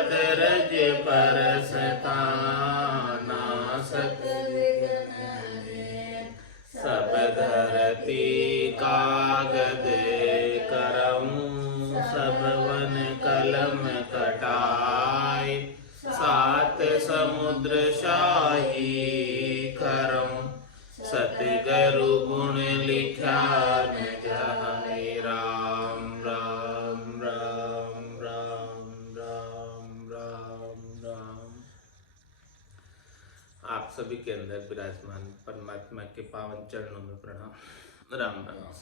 अदरज परसताना सत सब धरती कागद करऊं सब वन कलम कटाए सात समुद्र शाही करऊं सतगुरु गुण लिखा न जाए। राम राम राम राम राम राम राम। आप सभी के अंदर विराजमान परमात्मा के पावन चरणों में प्रणाम। राम राम।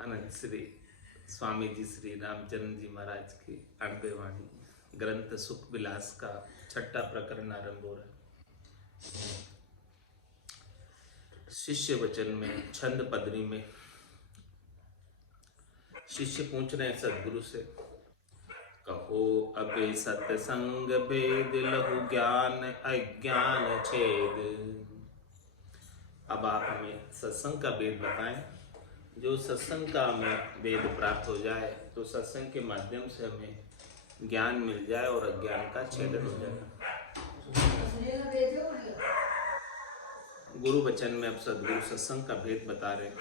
आनंद श्री स्वामी जी श्री रामचंद्र जी महाराज की अणबे वाणी ग्रंथ सुख विलास का छठा प्रकरण आरंभ हो रहा है। शिष्य वचन में छंद पदनी में शिष्य पूछ रहे हैं सदगुरु से, कहो अबे सत्संग भेद लहु ज्ञान अज्ञान छेद। अब आप हमें सत्संग का भेद बताएं। जो सत्संग का हमें वेद प्राप्त हो जाए तो सत्संग के माध्यम से हमें ज्ञान मिल जाए और अज्ञान का छेदन हो जाए। गुरु वचन में अब सदगुरु सत्संग का भेद बता रहे हैं।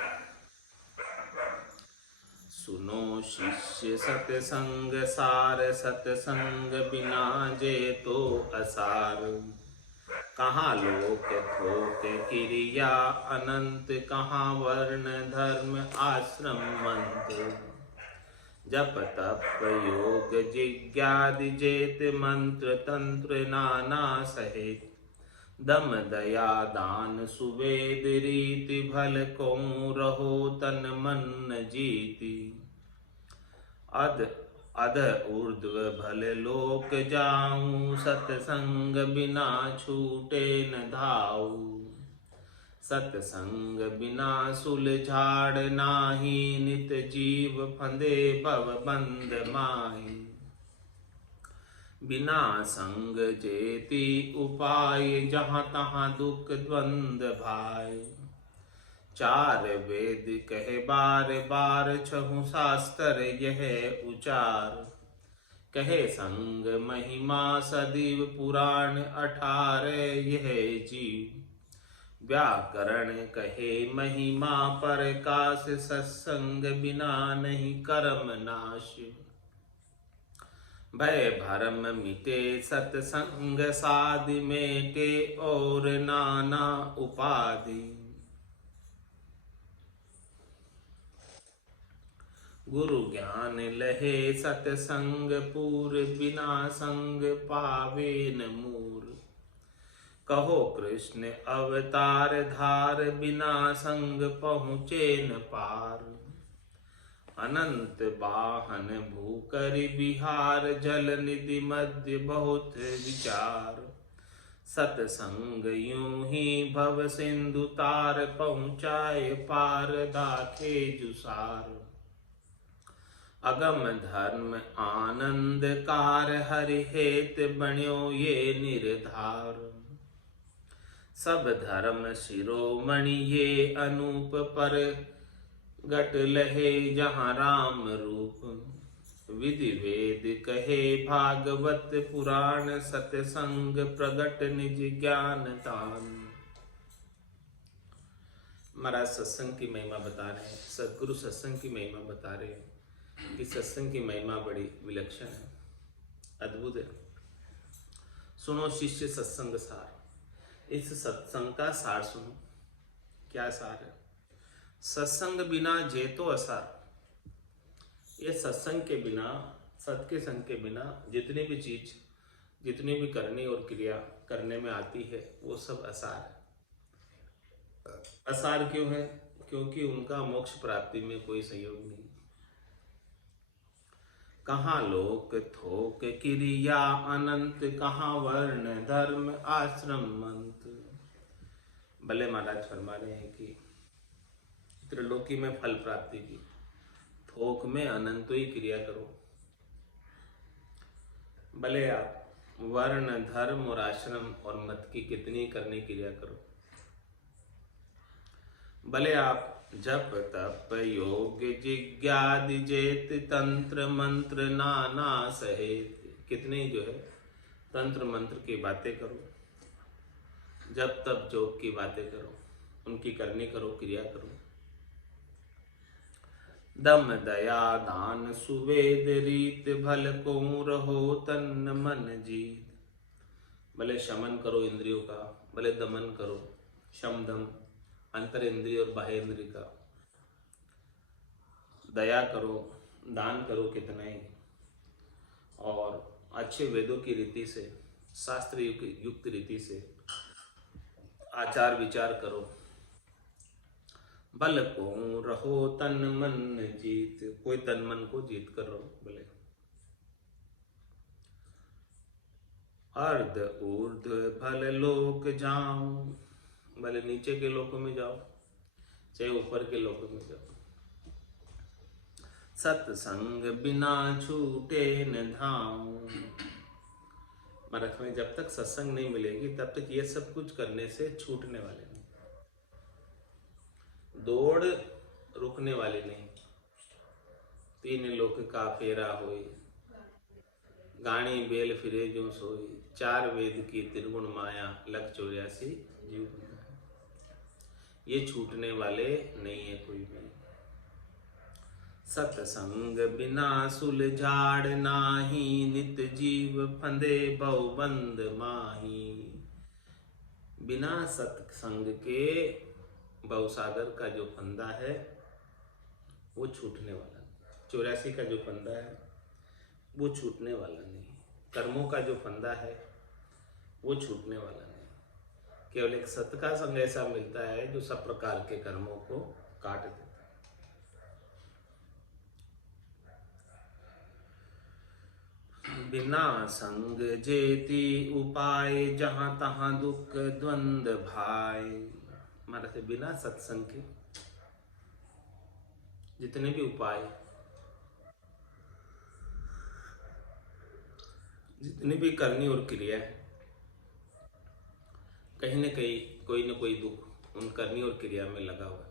सुनो शिष्य सत्संग सार सत्संग बिना जे तो असार। कहाँ लोक थोक क्रिया अनंत कहाँ वर्ण धर्म आश्रम मंत्र। जप तप योग जिज्ञादि जेत मंत्र तंत्र नाना सहित। दम दया दान सुवेद रीति भल को रहो तन मन जीति। अध अध ऊर्ध्व भल लोक जाऊं सत्संग बिना छूटे न धाऊ। सत्संग बिना सुलझाड़ नाही नित जीव फंदे भव बंद माही। बिना संग जेति उपाय जहाँ तहाँ दुख द्वंद भाई। चार वेद कहे बार बार छहु शास्त्र यह उचार। कहे संग महिमा सदीव पुराण 18 यह जीव। व्याकरण कहे महिमा पर काश सत्संग बिना नहीं कर्म नाश। भय भरम मिटे सत्संग साधि मेटे और नाना उपाधि। गुरु ज्ञान लहे सत्संग पूर बिना संग पावे न मूर। कहो कृष्ण अवतार धार बिना संग पहुँचे न पार। अनंत बाहन भूकर बिहार जल निधि मध्य बहुत विचार। सत्संग यूं ही भव सिंधु तार पहुँचाए पार दाखे जुसार। अगम धर्म आनंद कार हरि हेत बण्यो ये निर्धार। सब धर्म शिरोमणि ये अनूप पर गट लहे जहाँ राम रूप। विधि वेद कहे भागवत पुराण सत्संग प्रगट निज ज्ञान दान। महाराज सत्संग की महिमा बता रहे हैं। सदगुरु सत्संग की महिमा बता रहे हैं कि सत्संग की महिमा बड़ी विलक्षण है, अद्भुत है। सुनो शिष्य सत्संग सार। इस सत्संग का सार सुनो। क्या सार है? सत्संग बिना जेतो असार। ये सत्संग के बिना, सत के संग के बिना जितनी भी चीज, जितनी भी करनी और क्रिया करने में आती है वो सब असार है। असार क्यों है? क्योंकि उनका मोक्ष प्राप्ति में कोई सहयोग नहीं। कहाँ लोक थोक क्रिया अनंत कहाँ वर्ण धर्म आश्रम मंत्र। भले महाराज फरमा रहे हैं कि त्रिलोकी में फल प्राप्ति की, थोक में अनंत ही क्रिया करो। भले आप वर्ण धर्म और आश्रम और मत की कितनी करने क्रिया करो। भले आप जप तप योग जिज्ञादि जेत तंत्र मंत्र नाना सहेत। कितने ही जो है तंत्र मंत्र की बातें करो, जब तब जोग की बातें करो, उनकी करनी करो, क्रिया करो। दम दया दान सुवेद रीत भल को रहो तन मन जीत। भले शमन करो इंद्रियों का, भले दमन करो, शम दम अंतर इंद्रिय और बाह्य इंद्रिय का, दया करो, दान करो कितना ही, और अच्छे वेदों की रीति से, शास्त्र युक्त रीति से आचार विचार करो। बल को रहो तन मन जीत, कोई तन मन को जीत कर रहो। भले अर्ध ऊर्ध्व भल लोक जाओ, भले नीचे के लोकों में जाओ चाहे ऊपर के लोकों में जाओ। सत्संग बिना छूटे न धाम, महाराज में जब तक सत्संग नहीं मिलेगी तब तक ये सब कुछ करने से छूटने वाले नहीं, दौड़ रुकने वाली नहीं। तीन लोक का फेरा होई, गाणी बेल फिरे जो सोई, चार वेद की त्रिगुण माया, लख 84 जीव। ये छूटने वाले नहीं है कोई भी। सत्संग बिना सुलझाड़ नाही, नित जीव फंदे बहुबंद माही। बिना सत्संग के बहुसागर का जो फंदा है वो छूटने वाला, 84 का जो फंदा है वो छूटने वाला नहीं। कर्मों का जो फंदा है वो छूटने वाला नहीं। केवल एक सत्य का संग ऐसा मिलता है जो सब प्रकार के कर्मों को काट देता है। बिना संग जेती उपाय, जहां तहां दुख द्वंद भाई। हमारा से बिना सत्संग के जितने भी उपाय, जितनी भी करनी और क्रिया है, कहीं न कहीं कोई न कोई दुख उन करनी और क्रिया में लगा हुआ है।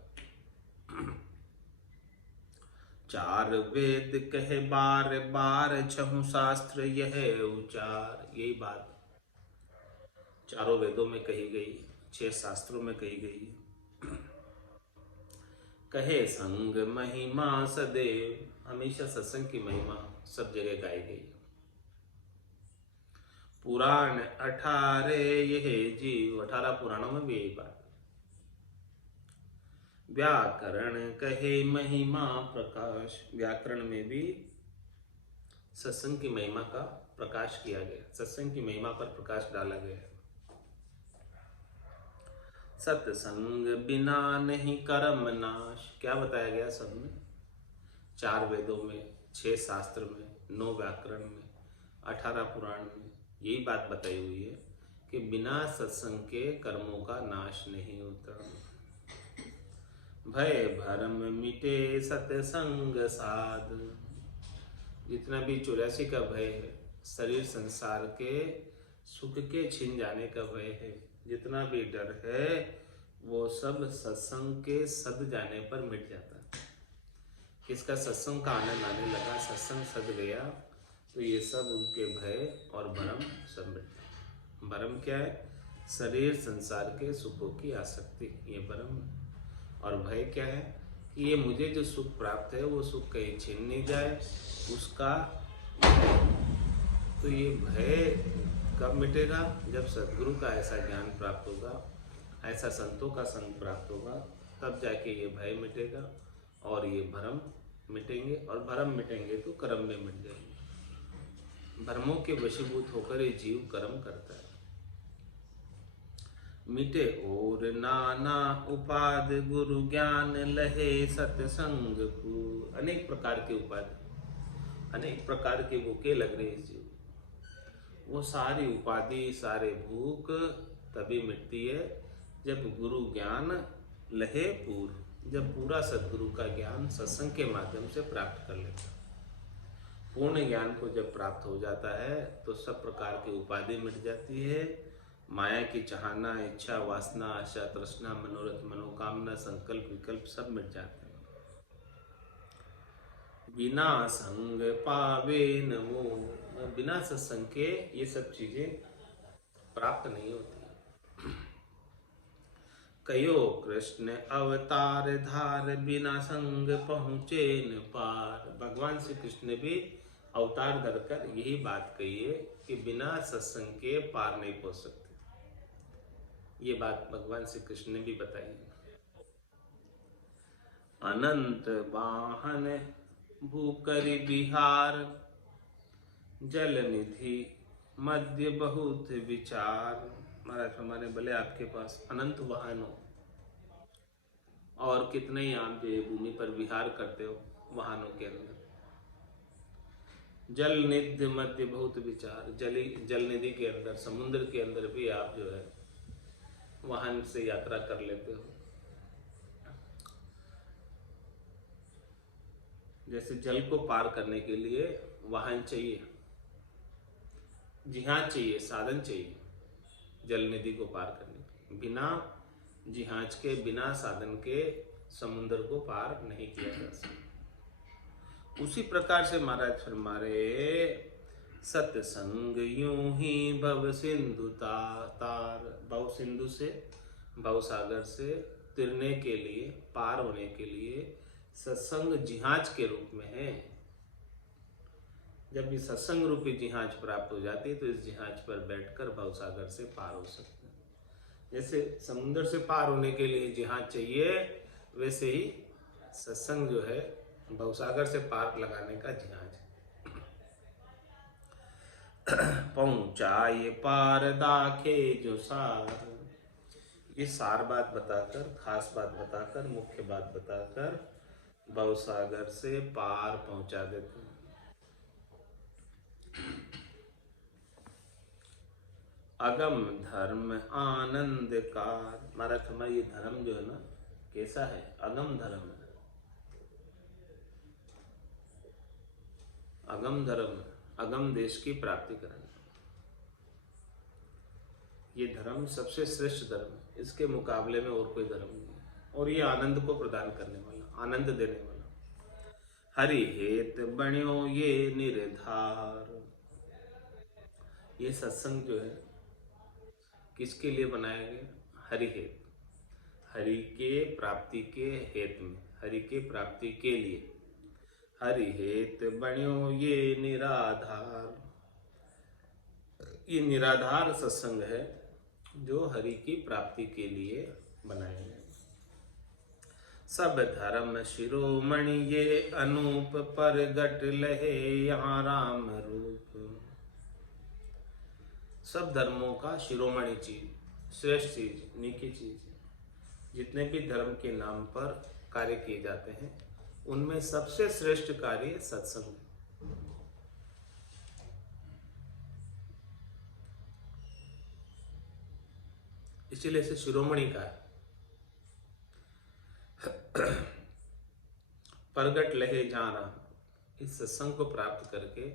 चार वेद कहे बार बार, छहु शास्त्र यह उचार। यही बात चारों वेदों में कही गई, 6 शास्त्रों में कही गई। कहे संग महिमा सदैव, हमेशा सत्संग की महिमा सब जगह गाई गई। पुराण 18 यह जीव, 18 पुराणों में भी यही बात। व्याकरण कहे महिमा प्रकाश, व्याकरण में भी सत्संग की महिमा का प्रकाश किया गया, सत्संग की महिमा पर प्रकाश डाला गया। सत्संग बिना नहीं कर्म नाश, क्या बताया गया सब में? 4 वेदों में, 6 शास्त्र में, 9 व्याकरण में, 18 पुराण में यही बात बताई हुई है कि बिना सत्संग के कर्मों का नाश नहीं होता। भय भरम मिटे सत्संग साध, जितना भी 84 का भय है, शरीर संसार के सुख के छिन जाने का भय है, जितना भी डर है वो सब सत्संग के सद जाने पर मिट जाता है। किसका सत्संग का आनंद आने लगा, सत्संग सद गया, तो ये सब उनके भय और भरम सब मिट जाए। भरम क्या है? शरीर संसार के सुखों की आसक्ति, ये भरम। और भय क्या है? कि ये मुझे जो सुख प्राप्त है वो सुख कहीं छिन नहीं जाए, उसका भय। तो ये भय कब मिटेगा? जब सद्गुरु का ऐसा ज्ञान प्राप्त होगा, ऐसा संतों का संग प्राप्त होगा, तब जाके ये भय मिटेगा और ये भरम मिटेंगे। और भरम मिटेंगे तो कर्म में मिट जाएंगे। भ्रमों के वशीभूत होकर ये जीव कर्म करता है। मिटे और नाना उपाद, गुरु ज्ञान लहे सत्संग को। अनेक प्रकार के उपाधि, अनेक प्रकार के भूखे लग रहे हैं जीव, वो सारी उपाधि, सारे भूख तभी मिटती है जब गुरु ज्ञान लहे पूर, जब पूरा सद्गुरु का ज्ञान सत्संग के माध्यम से प्राप्त कर लेता। पूर्ण ज्ञान को जब प्राप्त हो जाता है तो सब प्रकार की उपाधि मिट जाती है। माया की चाहना, इच्छा, वासना, आशा, तृष्णा, मनोरथ, मनोकामना, संकल्प, विकल्प सब मिट जाते हैं। बिना संग पावे न मोह, बिना सत्संग के ये सब चीजें प्राप्त नहीं होती। कयो कृष्ण अवतार धार, बिना संग पहुँचे न पार। भगवान श्री कृष्ण ने भी अवतार धरकर यही बात कही है कि बिना सत्संग के पार नहीं पहुँच सकते। ये बात भगवान श्री कृष्ण ने भी बताई। अनंत वाहन भूकरि बिहार, जल निधि मध्य बहुत विचार। महाराज हमारे भले आपके पास अनंत वाहन हो और कितने ही आप जो भूमि पर विहार करते हो वाहनों के अंदर, जल निधि मध्य बहुत विचार, जल निधि के अंदर, समुद्र के अंदर भी आप जो है वाहन से यात्रा कर लेते हो। जैसे जल को पार करने के लिए वाहन चाहिए, जहाज चाहिए, साधन चाहिए जल निधि को पार करने के। बिना जहाज के, बिना साधन के समुद्र को पार नहीं किया जा सकता। उसी प्रकार से महाराज फरमारे, सत्संग यूं ही भव सिंधु तार। भव सिंधु से, भव सागर से तिरने के लिए, पार होने के लिए सत्संग जहाज के रूप में है। जब ये सत्संग रूपी जहाज प्राप्त हो जाती है तो इस जहाज पर बैठकर भवसागर से पार हो सकते हैं। जैसे समुद्र से पार होने के लिए जहाज चाहिए, वैसे ही सत्संग जो है भवसागर से पार लगाने का जहाज है। पहुंचा ये पार दाखे जो सार। ये सार बात बताकर, खास बात बताकर, मुख्य बात बताकर भवसागर से पार पहुंचा देते हैं। अगम धर्म आनंद का। महाराज हमारा ये धर्म जो है ना, कैसा है? अगम धर्म है। अगम धर्म, अगम देश की प्राप्ति करना, ये धर्म सबसे श्रेष्ठ धर्म है। इसके मुकाबले में और कोई धर्म नहीं है। और ये आनंद को प्रदान करने वाला, आनंद देने वाला। हरि हेत बण्यो ये निर्धार। ये सत्संग जो है किसके लिए बनाया गया? हरि हेत, हरि के प्राप्ति के हेत में, हरि के प्राप्ति के लिए। हरि हेत बण्यो ये निराधार। ये निराधार सत्संग है जो हरि की प्राप्ति के लिए बनाया गया। सब धर्म शिरोमणि ये अनूप, परगट लहे यहाँ राम रूप। सब धर्मों का शिरोमणि चीज, श्रेष्ठ चीज, निकी चीज, जितने भी धर्म के नाम पर कार्य किए जाते हैं उनमें सबसे श्रेष्ठ कार्य सत्संग है। इसीलिए इसे शिरोमणि का है। परगट लहे जहाँ राम। इस सत्संग को प्राप्त करके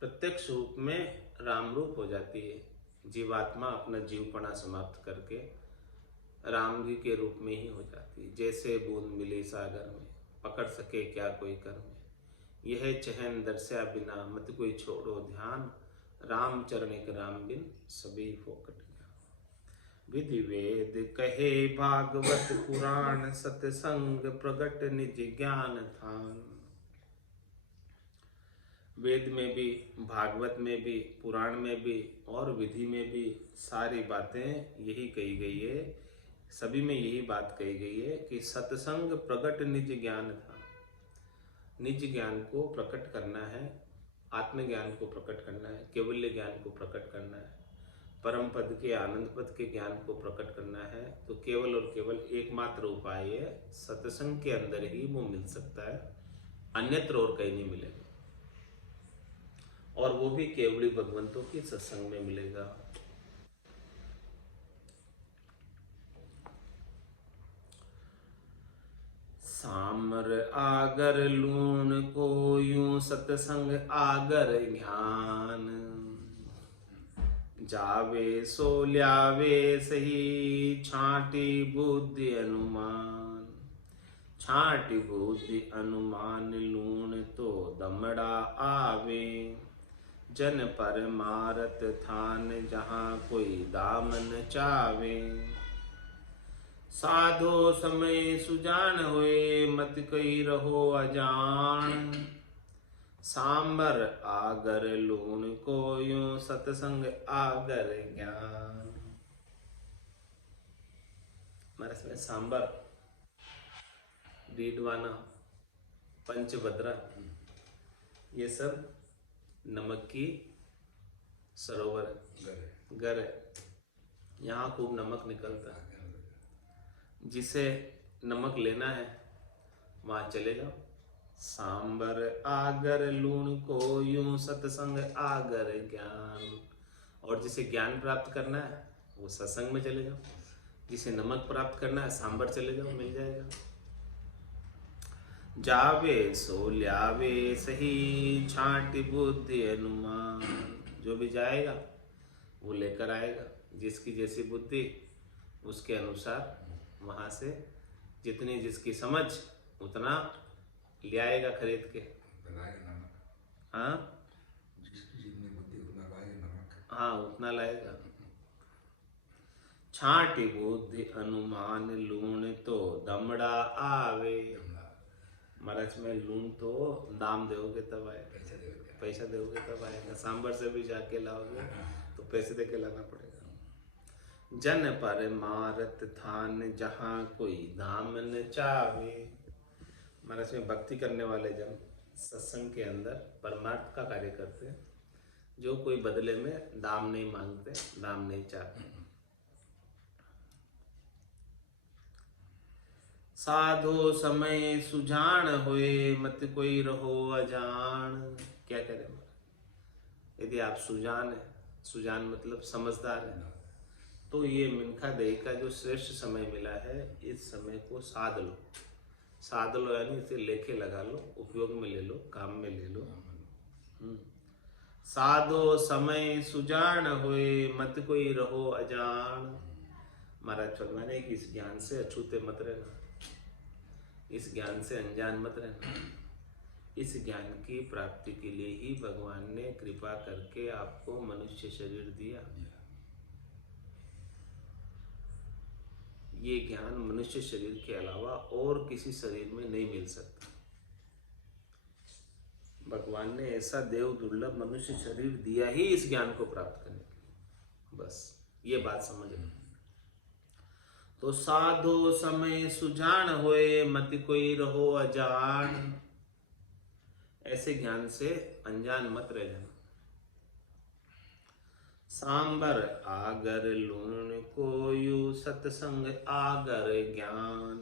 प्रत्यक्ष रूप में राम रूप हो जाती है। जीवात्मा अपना जीवपना समाप्त करके राम जी के रूप में ही हो जाती है। जैसे बूंद मिली सागर में, पकड़ सके क्या कोई कर में। यह चहन दर्शा बिना, मत कोई छोड़ो ध्यान। राम चरण एक राम बिन, सभी फोकट ज्ञान। विधि वेद कहे भागवत पुराण, सत्संग प्रगट निज ज्ञान थान। वेद में भी, भागवत में भी, पुराण में भी और विधि में भी सारी बातें यही कही गई है। सभी में यही बात कही गई है कि सत्संग प्रगट निज ज्ञान था। निज ज्ञान को प्रकट करना है, आत्मज्ञान को प्रकट करना है, केवल्य ज्ञान को प्रकट करना है, परम पद के, आनंद पद के ज्ञान को प्रकट करना है। तो केवल और केवल एकमात्र उपाय है, सत्संग के अंदर ही वो मिल सकता है, अन्यत्र और कहीं नहीं मिलेगा। और वो भी केवली भगवंतों की सत्संग में मिलेगा। सामर आगर लूण को यूं, सत्संग आगर ज्ञान। जावे सो ल्यावे सही, छांटी बुद्धि अनुमान। छांटी बुद्धि अनुमान लूण तो दमड़ा आवे। जन पर मारत थान जहाँ कोई दाम न चावे। साधो समय सुजान होए मत कई रहो अजान। सांबर आगर लूण को यूं सतसंग आगर ज्ञान। हमारे इसमें सांबर, डीडवाना, पंचभद्रा, ये सब नमक की सरोवर है, घर है। यहाँ खूब नमक निकलता है। जिसे नमक लेना है वहाँ चले जाओ। सांबर आगर लूण को यूं सत्संग आगर ज्ञान। और जिसे ज्ञान प्राप्त करना है वो सत्संग में चले जाओ। जिसे नमक प्राप्त करना है सांबर चले जाओ, मिल जाएगा। जावे सो ल्यावे सही छांट बुद्धि अनुमान। जो भी जाएगा वो लेकर आएगा। जिसकी जैसी बुद्धि उसके अनुसार वहाँ से जितनी जिसकी समझ उतना ले आएगा खरीद के। हाँ हाँ, उतना लाएगा। छांटी बुद्धि अनुमान लूण तो दमड़ा आवे। महाराज में लूण तो दाम दोगे तब आएगा, पैसा दोगे तब आएगा। सांबर से भी जाके लाओगे तो पैसे दे के लाना पड़ेगा। जन पर मारत थान जहाँ कोई दाम न चावे। महाराज में भक्ति करने वाले जन सत्संग के अंदर परमार्थ का कार्य करते हैं, जो कोई बदले में दाम नहीं मांगते, दाम नहीं चाहते। साधो समय सुजान होए मत कोई रहो अजान। क्या करें? यदि आप सुजान है, सुजान मतलब समझदार है, तो ये मिनखा देह का जो श्रेष्ठ समय मिला है, इस समय को साध लो। साध लो यानी इसे लेके लगा लो, उपयोग में ले लो, काम में ले लो। साधो समय सुजान होए मत कोई रहो अजान। महाराज भगवान है कि इस ज्ञान से अछूते मत रहना, इस ज्ञान से अनजान मत रहना। इस ज्ञान की प्राप्ति के लिए ही भगवान ने कृपा करके आपको मनुष्य शरीर दिया। ये ज्ञान मनुष्य शरीर के अलावा और किसी शरीर में नहीं मिल सकता। भगवान ने ऐसा देव दुर्लभ मनुष्य शरीर दिया ही इस ज्ञान को प्राप्त करने के लिए। बस ये बात समझ लो। तो साधो समय सुजान होए मत कोई रहो अजान। ऐसे ज्ञान से अनजान मत रह जाना। सांबर आगर लूण को यू सत्संग आगर ज्ञान।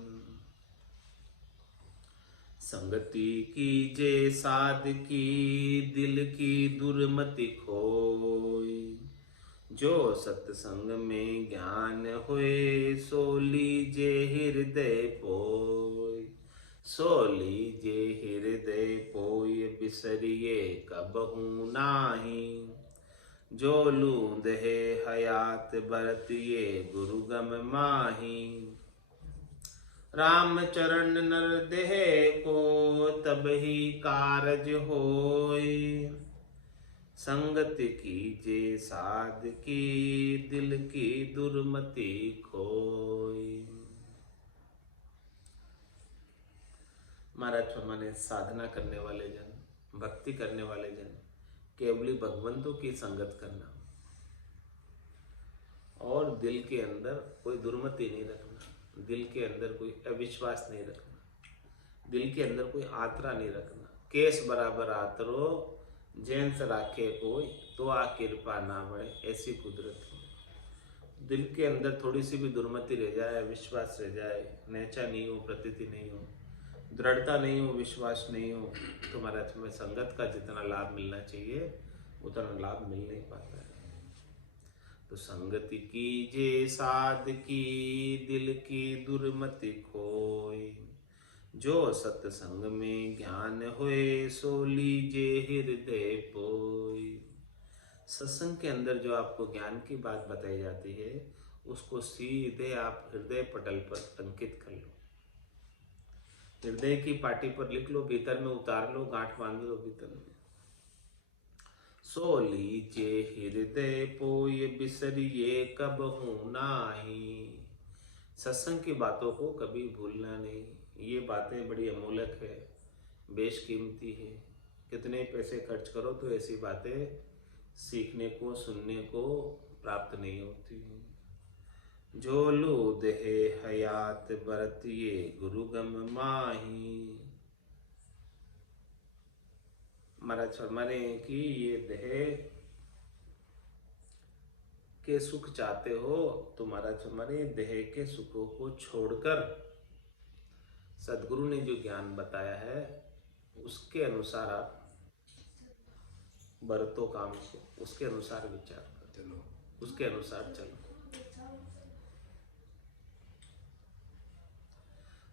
संगति कीजे साध की दिल की दुर्मति खोई। जो सत्संग में ज्ञान होए सो लीजे हृदय पोय। सो लीजे हृदय पोय बिसरिए कबहू नाही। जो लूंद है हयात बरतिए गुरुगम माही। राम चरण नर देह को तब ही कारज होय। संगति कीजे साध की दिल की दुर्मति खोय। महाराज माने साधना करने वाले जन, भक्ति करने वाले जन केवली भगवंतों की संगत करना और दिल के अंदर कोई दुर्मति नहीं रखना, दिल के अंदर कोई अविश्वास नहीं रखना, दिल के अंदर कोई आतरा नहीं रखना। केस बराबर आतरो जैन राखे कोई तो आ कृपा ना बढ़े, ऐसी कुदरत हो। दिल के अंदर थोड़ी सी भी दुर्मति रह जाए, विश्वास रह जाए, नेचा नहीं हो, प्रतीति नहीं हो, दृढ़ता नहीं हो, विश्वास नहीं हो, तो महाराज में संगत का जितना लाभ मिलना चाहिए उतना लाभ मिल नहीं पाता है। तो संगति कीजे साध की दिल की दुर्मति खोय। जो सत्संग में ज्ञान होए सो लीजे हृदय पोय। सत्संग के अंदर जो आपको ज्ञान की बात बताई जाती है उसको सीधे आप हृदय पटल पर अंकित कर लो, हृदय की पाटी पर लिख लो, भीतर में उतार लो, गांठ बांध लो भीतर में। सो लीजे हृदय पोय बिसरिए कब हूं नाही। सत्संग की बातों को कभी भूलना नहीं। ये बातें बड़ी अमूल्य है, बेशकीमती है। कितने पैसे खर्च करो तो ऐसी बातें सीखने को, सुनने को प्राप्त नहीं होती। जो लूद है हयात बरतिए गुरु गम माही। महाराज फरमाने कि ये देह के सुख चाहते हो तो महाराज फरमाने देह के सुखों को छोड़कर सदगुरु ने जो ज्ञान बताया है उसके अनुसार आप बरतो काम को, उसके अनुसार विचार करो, उसके अनुसार चलो।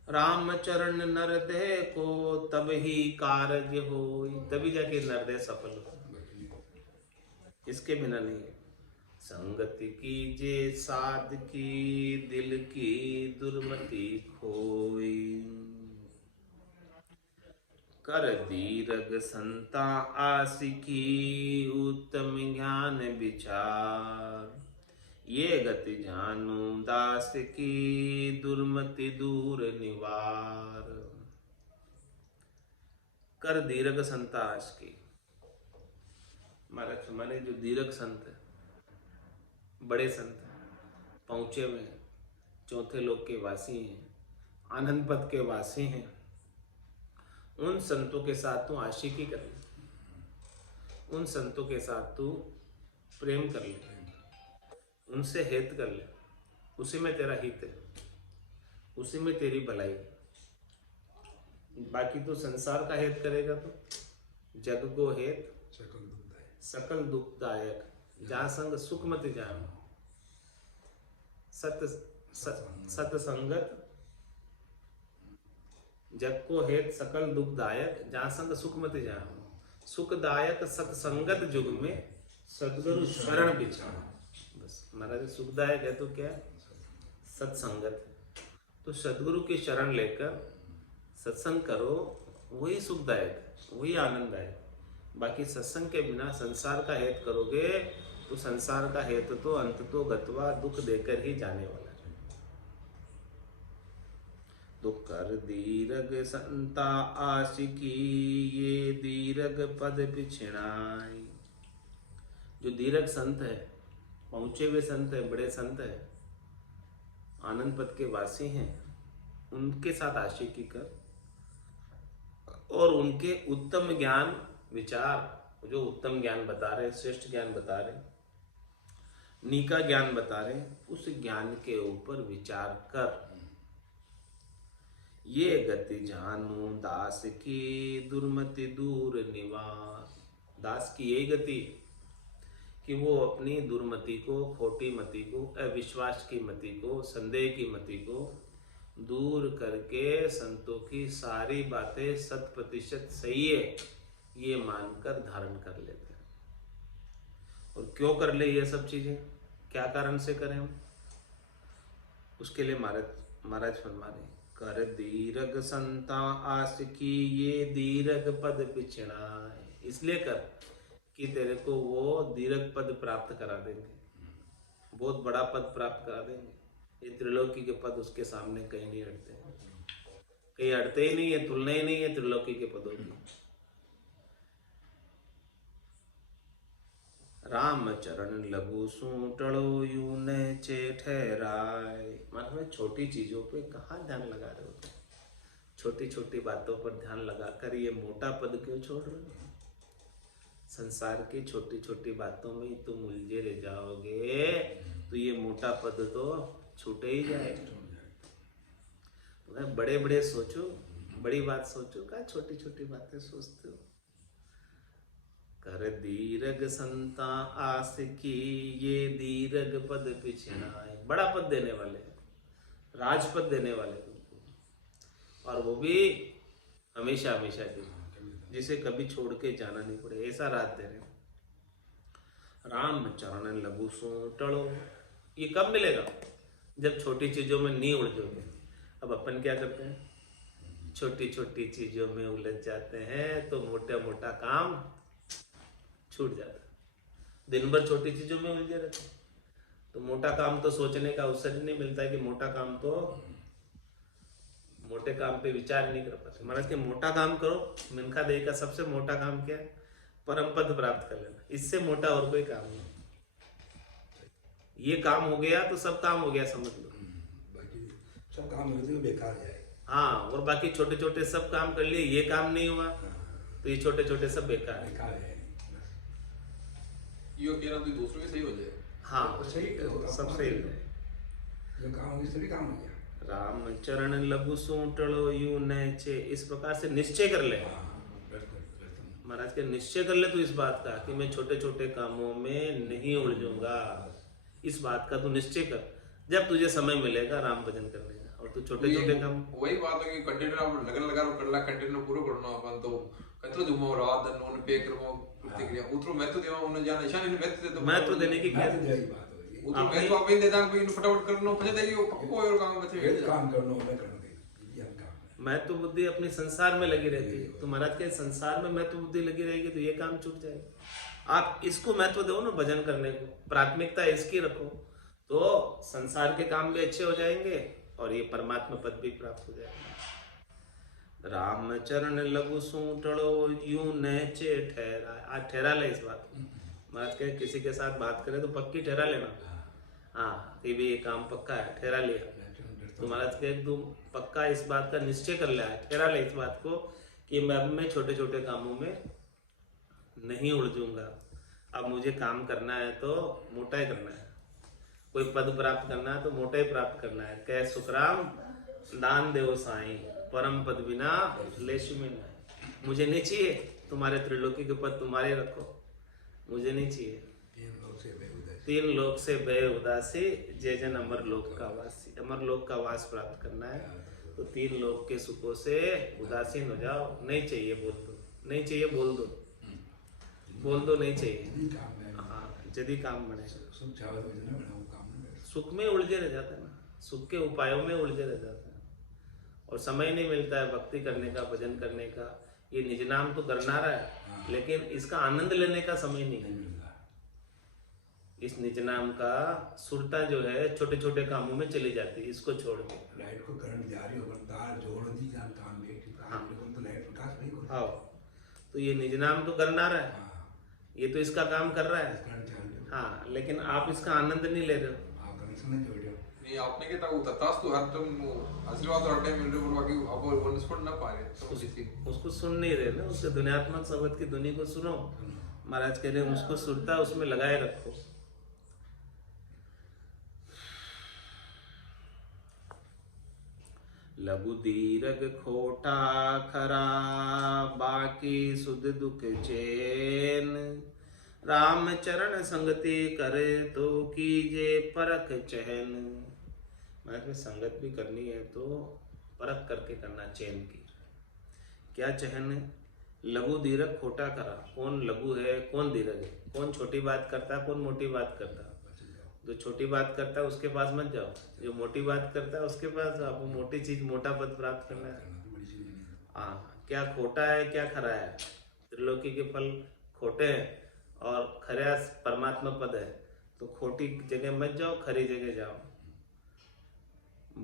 राम चरण नरदय को तब ही कार्य हो, तभी जाके नरदय सफल हो, इसके बिना नहीं। संगति कीजे साध की दिल की दुर्मति खोई। कर दीरग संता आशिकी उत्तम ज्ञान विचार। ये गति जानू दास की दुर्मति दूर निवार। कर दीर्घ संता आशिकी। महाराज हमारे जो दीर्घ संत है, बड़े संत पहुंचे हुए हैं, चौथे लोक के वासी हैं, आनंद पद के वासी हैं, उन संतों के साथ तू आशिकी कर ले, उन संतों के साथ तू प्रेम कर ले, उनसे हित कर ले, उसी में तेरा हित है, उसी में तेरी भलाई। बाकी तो संसार का हित करेगा तो जग को हित सकल दुखदायक, जा संग सुख मत जान। सत संगत जग को हेत सकल दुखदायक, जा संग सुख मत जान। सुखदायक सत्संगत युग में सदगुरु शरण बिछाओ। बस महाराज सुखदायक है तो क्या, सत्संगत। तो सदगुरु की शरण लेकर सत्संग करो, वही सुखदायक, वही आनंददायक। बाकी सत्संग के बिना संसार का हेत करोगे तो संसार का हेतु तो अंत तो गत्वा दुख देकर ही जाने वाला है। तो कर दीर्घ संता आशिकी ये दीर्घ पद पिछड़ाई। जो दीर्घ संत है, पहुंचे हुए संत है, बड़े संत है, आनंद पद के वासी हैं, उनके साथ आशिकी कर और उनके उत्तम ज्ञान विचार, जो उत्तम ज्ञान बता रहे, श्रेष्ठ ज्ञान बता रहे, नीका ज्ञान बता रहे, उस ज्ञान के ऊपर विचार कर। ये गति जानू दास की दुर्मति दूर निवार। दास की यही गति कि वो अपनी दुर्मति को, खोटी मति को, अविश्वास की मति को, संदेह की मति को दूर करके संतों की सारी बातें 100% सही है ये मानकर धारण कर लेते हैं। और क्यों कर ले ये सब चीजें, क्या कारण से करें हम, उसके लिए महाराज फरमाने कर दीर्घ संता आशिकी ये दीर्घ पद पिछड़ाए। इसलिए कर कि तेरे को वो दीर्घ पद प्राप्त करा देंगे, बहुत बड़ा पद प्राप्त करा देंगे। ये त्रिलोकी के पद उसके सामने कहीं नहीं अड़ते, कहीं अड़ते ही नहीं है, तुलना ही नहीं है त्रिलोकी के पदों की। राम चरण लघु सूटड़ो यूं चे ठहराए। मतलब छोटी चीजों पे कहाँ ध्यान लगा रहे हो, छोटी छोटी बातों पर ध्यान लगाकर ये मोटा पद क्यों छोड़ रहे हो। संसार की छोटी छोटी बातों में तुम उलझे रह जाओगे तो ये मोटा पद तो छूटे ही जाएगा। बड़े बड़े सोचो, बड़ी बात सोचो, क्या छोटी छोटी बातें सोचते हो। कर दीर्घ संता आस की ये दीर्घ पद पिछड़ाए। बड़ा पद देने वाले, राजपद देने वाले तुमको, और वो भी हमेशा हमेशा के, जिसे कभी छोड़ के जाना नहीं पड़े, ऐसा राज दे रहे। राम चरण लघु सूटड़ो, ये कब मिलेगा, जब छोटी चीजों में नहीं उलझोगे। अब अपन क्या करते हैं, छोटी छोटी चीजों में उलझ जाते हैं तो मोटा मोटा काम छूट जाता है। दिन भर छोटी चीजों में उलझे रहते हैं। तो मोटा काम तो सोचने का अवसर ही नहीं मिलता है कि मोटा काम तो मोटे काम पे विचार नहीं कर पाते। महाराज के मोटा काम करो, मिनखा देही का सबसे मोटा काम क्या है? परम पद प्राप्त कर लेना। इससे मोटा और कोई काम नहीं। ये काम हो गया तो सब काम हो गया, समझ लो। बाकी सब काम होते तो बेकार जाए। हाँ, और बाकी छोटे छोटे सब काम कर लिए, ये काम नहीं हुआ तो ये छोटे छोटे सब बेकार है। बेकार है। यो कह रहा तो दूसरों भी सही हो जाए। हाँ, सही सब सही हो जाए। जो काम होंगे सभी काम हो गया। राम चरण लघु सूटलो यू नैचे, इस प्रकार से निश्चय कर ले। महाराज के निश्चय कर ले तू इस बात का कि मैं छोटे छोटे कामों में नहीं उलझूंगा। इस बात का तू निश्चय कर, जब तुझे समय मिलेगा राम भजन करने का। और तू छोटे छोटे काम, वही बात है कि कंटेनर आप लगन लगा रो करला, कंटेनर पूरा करना अपन तो कतरो जुमो रात दिन उन पे करमो प्रतिक्रिया उतरो महत्व देवा उन जान ईशान इन महत्व दे तो महत्व देने की क्या बात होगी। उतरो महत्व आप इन देदा कोई फटाफट करनो पछे देयो पक्को और काम बचे एक काम करना होगा करना ये हम काम है। महत्व बुद्धि अपनी संसार में लगी रहती है। तो महाराज के संसार में महत्व बुद्धि लगी रहेगी तो ये काम छूट जाएगा। आप इसको महत्व दो ना, भजन करने को प्राथमिकता इसकी रखो, तो संसार के काम भी अच्छे हो जाएंगे और ये परमात्मा पद भी प्राप्त हो जाएगा। राम चरण लघु सूटड़ो यूं नैचे ठहरा। आज ठहरा ले इस बात को। महाराज के किसी के साथ बात करें तो पक्की ठहरा लेना। हाँ, कि भी ये काम पक्का है, ठहरा लिया। तो महाराज के तुम पक्का इस बात का निश्चय कर लिया है, ठहरा ले इस बात को कि मैं छोटे छोटे कामों में नहीं उलझूंगा। अब मुझे काम करना है तो मोटा ही करना है, कोई पद प्राप्त करना है तो मोटा ही प्राप्त करना है। कह सुखराम दान देव साईं, परम पद बिना लेश में नहीं। मुझे नहीं चाहिए तुम्हारे त्रिलोकी के पद, तुम्हारे रखो, मुझे नहीं चाहिए। तीन लोक से बे उदासी, जय जन अमर लोक का वासी। अमर लोक का वास प्राप्त करना है तो तीन लोक के सुखों से उदासीन हो जाओ। नहीं चाहिए बोल दो, नहीं चाहिए बोल दो, बोल दो नहीं चाहिए। हाँ, यदि काम बने। सुख में उलझे रह जाते हैं ना, सुख के उपायों में उलझे रह जाते हैं और समय नहीं मिलता है भक्ति करने का, भजन करने का। ये निज नाम तो करना रहा है लेकिन इसका आनंद लेने का समय नहीं है। इस निज नाम का सुरता जो है छोटे छोटे कामों में चली जाती है, इसको छोड़ के। लाइट को करंट जारी होगा, तार जोड़ दी जान काम में तो लाइट प्रकाश नहीं होगा। हाँ, तो ये निज नाम तो करना रहा है, ये तो इसका काम कर रहा है। हाँ, लेकिन आप इसका आनंद नहीं ले रहे हो। नहीं आपने के ता ततास तो हर तुम आशीर्वाद और टाइम मिल रहे हो बाकी आप वो निष्पन्न ना पा रहे उसको सुन नहीं रहे ना, उसके दुनियात्मक शब्द की धुनी को सुनो। महाराज कह रहे हैं उसको सुनता उसमें लगाए रखो। लघु दीर्घ खोटा खरा, बाकी सुध दुख चैन। राम चरण संगति करे तो कीजे परख चैन। मतलब संगत भी करनी है तो परख करके करना, चैन की। क्या चैन है? लघु दीर्घ खोटा खरा। कौन लघु है, कौन दीर्घ है? कौन छोटी बात करता है, कौन मोटी बात करता है? जो छोटी बात करता है उसके पास मत जाओ, जो मोटी बात करता है उसके पास जाओ। आपको मोटी चीज, मोटा पद प्राप्त करना है। हाँ, क्या खोटा है क्या खरा है? त्रिलोकी के फल खोटे हैं और खरा परमात्मा पद है, तो खोटी जगह मत जाओ, खरी जगह जाओ।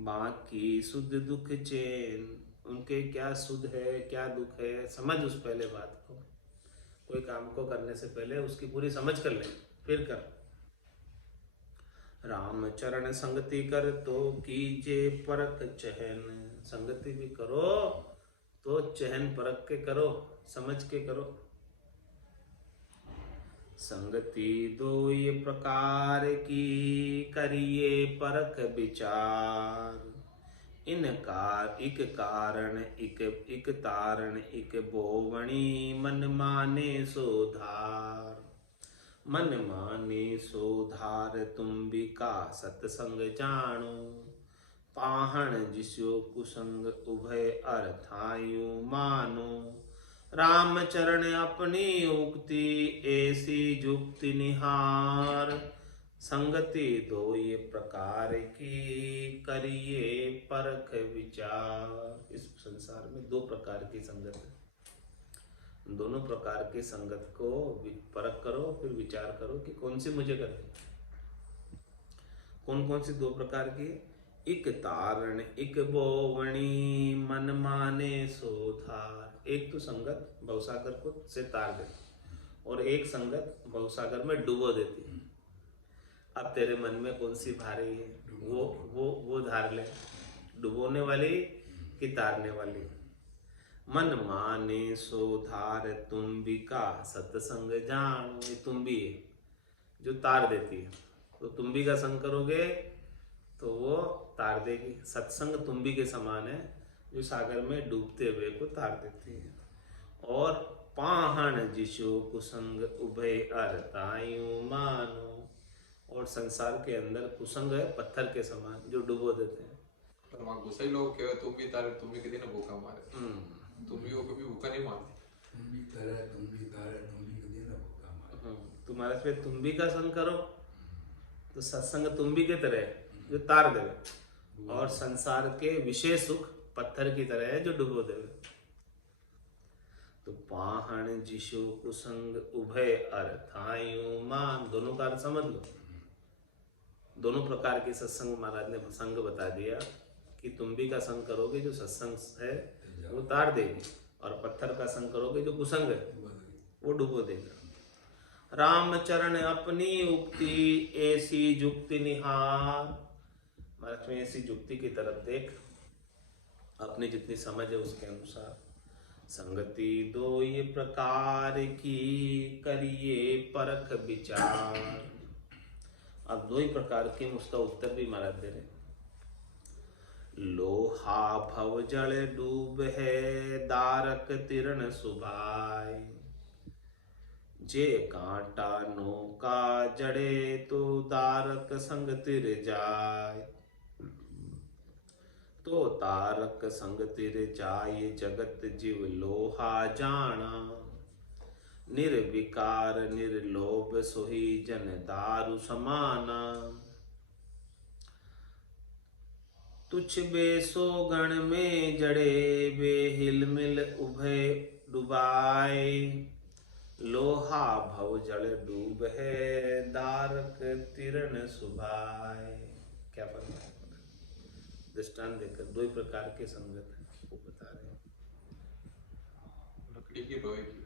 बाकी शुद्ध दुख चैन, उनके क्या शुद्ध है क्या दुख है समझ उस पहले बात को। कोई काम को करने से पहले उसकी पूरी समझ कर ले फिर कर। राम चरण संगति कर तो कीजे परख चहन। संगति भी करो तो चहन परख के करो, समझ के करो। संगति दो ये प्रकार की, करिए परख विचार। इनकार इक कारण इक तारण इक बोवणी, मन माने सोधार। मन माने सोधार तुम भी का सत्संग जानो। पाहण जिस्यो कुसंग उभय अर्थायु मानो। राम चरण अपनी उक्ति ऐसी जुक्ति निहार। संगति दो ये प्रकार की, करिए परख विचार। इस संसार में दो प्रकार की संगत है। दोनों प्रकार के संगत को परख करो, फिर विचार करो कि कौन सी मुझे करनी। कौन कौन सी दो प्रकार की? इक तारण इक बोवणी, मन माने सो थार। एक तो संगत भवसागर को से तार देती, और एक संगत भवसागर में डुबो देती। अब तेरे मन में कौन सी भारी है, वो धार ले, डुबोने वाली कि तारने वाली। मन माने सो धार तुम्बिका, सत्संग जानो। ये तुम्बी है जो तार देती है, तो तुम्बी का संग करोगे तो वो तार देगी। सत्संग तुम्बी के समान है जो सागर में डूबते हुए को तार देती है। और पाहण जिशो कुसंग उभय अरतायु मानो। और संसार के अंदर कुसंग है पत्थर के समान जो डुबो देते हैं। पर वहाँ गुस्से लोग कहे तुम भी तारे, तुम भी कितने ना भूखा मारे, तुम भी वो कभी भूखा नहीं मानते। तुम भी तारे, तुम भी कभी ना भूखा मारे। तुम्हारे पे तुम्बी का संग करो तो सत्संग तुम्बी के तरह है जो तार देवे, और संसार के विषय सुख पत्थर की तरह है जो डुबो देवे। तो पाहण जिशो कुसंग उभय अर्थायु मान, दोनों का अर्थ समझ लो। दोनों प्रकार के सत्संग महाराज ने संग बता दिया कि तुम भी का संग करोगे जो सत्संग है वो तार देगी, और पत्थर का संग करोगे जो कुसंग है वो डुबो देगा। रामचरण अपनी उक्ति, ऐसी जुक्ति निहार। महाराज में ऐसी जुक्ति की तरफ देख, अपनी जितनी समझ है उसके अनुसार। संगति दो ये प्रकार की, करिए परख विचार। अब दो ही प्रकार के, उसका उत्तर भी महाराज दे रहे। लोहा भव जल डूब है, दारक तिरण सुभाय। जे कांटा नौका जड़े, तो दारक संग तिर जाय। तो तारक संग तिर जाय, जगत जीव लोहा जाना। निर्विकार निर्लोभ, सोही जन दारु समाना। तुच्छ बेसो गण में जड़े, वे हिल मिल उभय डुबाए। लोहा भव जल डूब है, दारक तिरण सुभाय। क्या फरमाया? दृष्टांत देकर दो ही प्रकार के संगत हैं वो बता रहे हैं। लकड़ी की, लोहे की।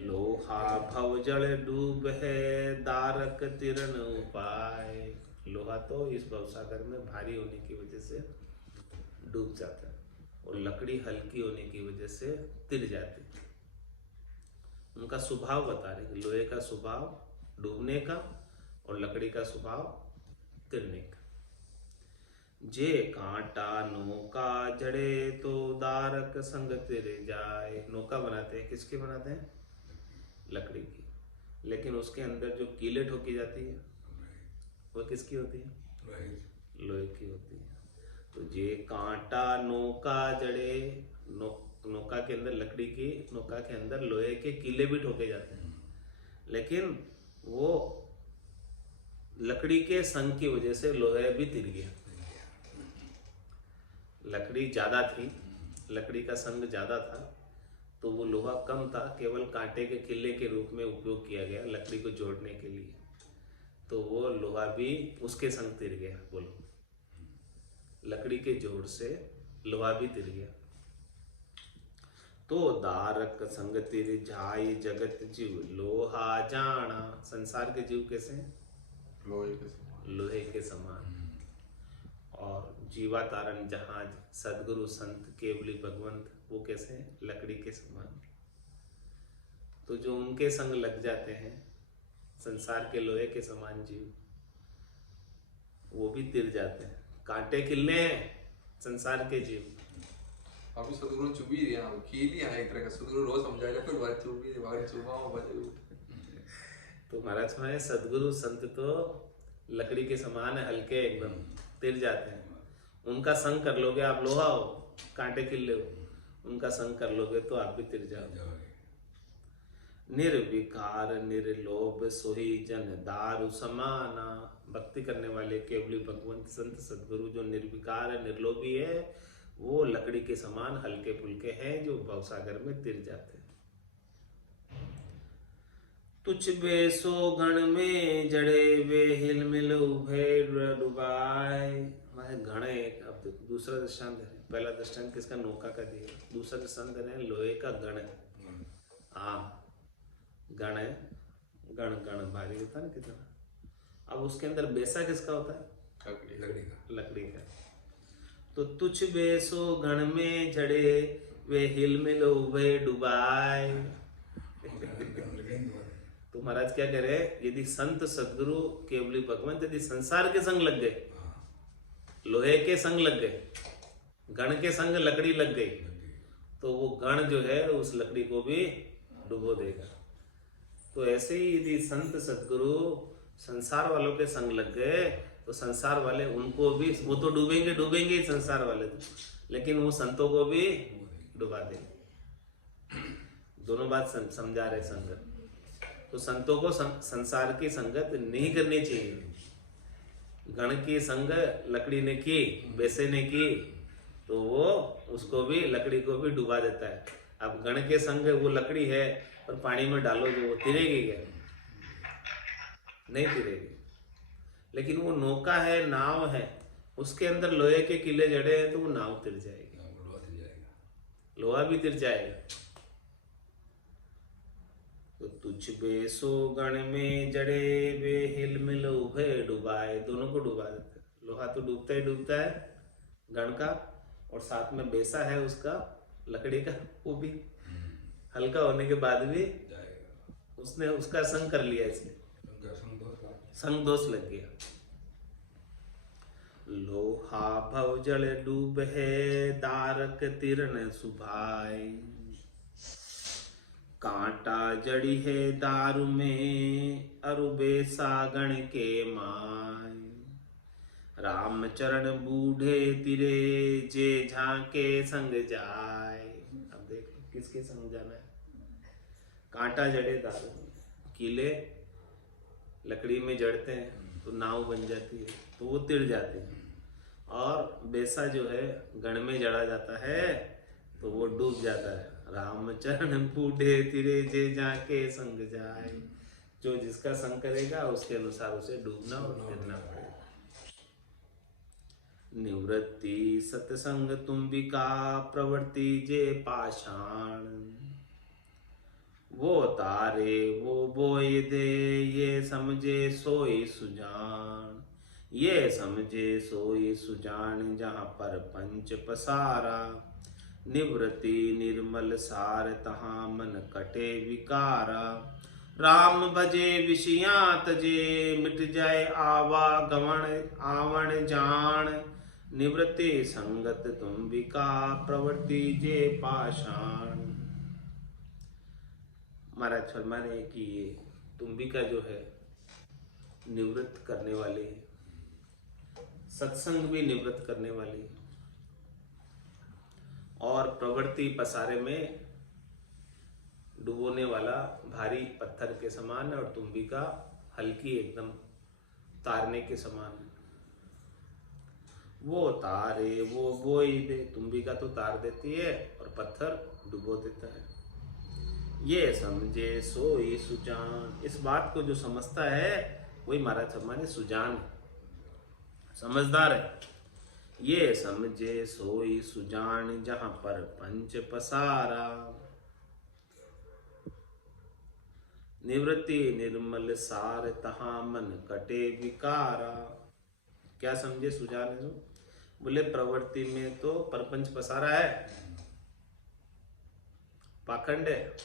लोहा भव जल डूब है, दारक तिरण उपाय। लोहा तो इस भवसागर में भारी होने की वजह से डूब जाता है, और लकड़ी हल्की होने की वजह से तिर जाती है। उनका स्वभाव बता रहे कि लोहे का स्वभाव डूबने का, और लकड़ी का स्वभाव तिरने का। जे कांटा नौका जड़े, तो दारक संग तिर जाए। नौका बनाते हैं, किसके बनाते हैं? लकड़ी की। लेकिन उसके अंदर जो कीले ठोकी जाती है वो किसकी होती है? लोहे की होती है। तो जे कांटा नौका जड़े, नौका के अंदर लकड़ी की, नौका के अंदर लोहे के कीले भी ठोके जाते हैं, लेकिन वो लकड़ी के संग की वजह से लोहे भी तिर गया। लकड़ी ज्यादा थी, लकड़ी का संग ज्यादा था, तो वो लोहा कम था, केवल कांटे के किले के रूप में उपयोग किया गया लकड़ी को जोड़ने के लिए। तो वो लोहा भी उसके संग तिर गया। बोलो, लकड़ी के जोड़ से लोहा भी तिर गया। तो दारक संग तिर जाय, जगत जीव लोहा जाना। संसार के जीव कैसे हैं? लोहे के समान। और जीवा तारण जहाज, सदगुरु संत केवली भगवंत, वो कैसे हैं? लकड़ी के समान। तो जो उनके संग लग जाते हैं, संसार के लोहे के समान जीव, वो भी तिर जाते हैं। कांटे किलने हैं संसार के जीव। अभी सदगुरु चुभी रहे हैं, कीली है एक तरह का। सदगुरु रोज समझाएगा, फिर बात चुभी, बात चुभाओ बजे। तो महाराज में सदगुरु संत तो लकड़ी के समान है, हल्के एकदम, तिर जाते हैं। उनका संग कर लोगे आप, लोहा हो, कांटे किल्ले हो, उनका संग कर लोगे तो आप भी तिर जाओगे। निर्विकार निर्लोभ, सोही जन दारु समाना। भक्ति करने वाले केवली भगवंत संत सदगुरु जो निर्विकार है, निर्लोभी है, वो लकड़ी के समान हल्के फुल्के हैं जो भवसागर में तिर जाते हैं। तुझ बेसो गण में जड़े वे हिल मिल उभे डुबाए। मैं गण है एक। अब देखो दूसरा दृष्टांत है। पहला दृष्टांत किसका? नौका का दिया। दूसरा दृष्टांत है लोहे का गण है। हाँ गण है। गण गण भारी होता है ना कितना। अब उसके अंदर बेसा किसका होता है? लकड़ी का। लकड़ी का। तो तुझ बेसो गण में जड़े वे हिल मिल उभे डुबाए। तो महाराज क्या कह रहे हैं? यदि संत सदगुरु केवली भगवंत यदि संसार के संग लग गए, लोहे के संग लग गए, गण के संग लकड़ी लग गई, तो वो गण जो है उस लकड़ी को भी डुबो देगा। तो ऐसे ही यदि संत सदगुरु संसार वालों के संग लग गए तो संसार वाले उनको भी, वो तो डूबेंगे डूबेंगे ही संसार वाले तो, लेकिन वो संतों को भी डुबा देंगे। दोनों बात समझा रहे संगत। तो संतों को संसार की संगत नहीं करनी चाहिए। गण की संग लकड़ी ने की, बेसे ने की, तो वो उसको भी, लकड़ी को भी डुबा देता है। अब गण के संग वो लकड़ी है और पानी में डालो तो वो तिरेगी क्या? नहीं तिरेगी। लेकिन वो नौका है, नाव है, उसके अंदर लोहे के किले जड़े हैं तो वो नाव तिर जाएगी, लोहा भी तिर जाएगा। तो तुझ बेसो गण में जड़े वे हिल मिल उभे डुबाए। दोनों को डुबा देते। लोहा तो डूबता ही डूबता है गण का, और साथ में बेसा है उसका लकड़ी का, वो भी हल्का होने के बाद भी उसने उसका संग कर लिया, इसने संग दोष लग गया। लोहा भव जल डूब है दारक तिरन सुभाए। कांटा जड़ी है दारू में अरुबे सागण के माय। राम चरण बूढ़े तिरे जे झांके संग जाए। अब देख लो किसके संग जाना है। कांटा जड़े दारू में, कीले लकड़ी में जड़ते हैं तो नाव बन जाती है, तो वो तिड़ जाते हैं। और बेसा जो है गण में जड़ा जाता है तो वो डूब जाता है। राम चरण बूढ़े तिरे जे जाके संग जाए। जो जिसका संग करेगा उसके अनुसार उसे डूबना और गिरना पड़ेगा। निवृत्ति सत्संग तुम्बिका प्रवृत्ति जे पाषाण। वो तारे वो बोए दे ये समझे सोई सुजान। ये समझे सोई सुजान जहाँ पर पंच पसारा। निवृत्ति निर्मल सार तहाँ मन कटे विकारा। राम भजे विषयां तजे मिट जाए आवागमन आवण जान। निवृत्ति संगत तुम्बिका प्रवृत्ति जे पाषाण। महाराज फरमा रहे कि ये तुम्बिका जो है निवृत्त करने वाली है, सत्संग भी निवृत्त करने वाली है, और प्रवृत्ति पसारे में डुबोने वाला भारी पत्थर के समान है, और तुम्बिका हल्की एकदम तारने के समान है। वो तारे वो बोई दे। तुम्बिका तो तार देती है और पत्थर डुबो देता है। ये समझे सोई सुजान। इस बात को जो समझता है वही महाराज हमारे सुजान है, समझदार है। ये समझे सोई सुजान जहां पर पंच पसारा। निवृत्ति निर्मल सार तहां मन कटे विकारा। क्या समझे सुजान है? बोले प्रवृत्ति में तो परपंच पसारा है, पाखंड है,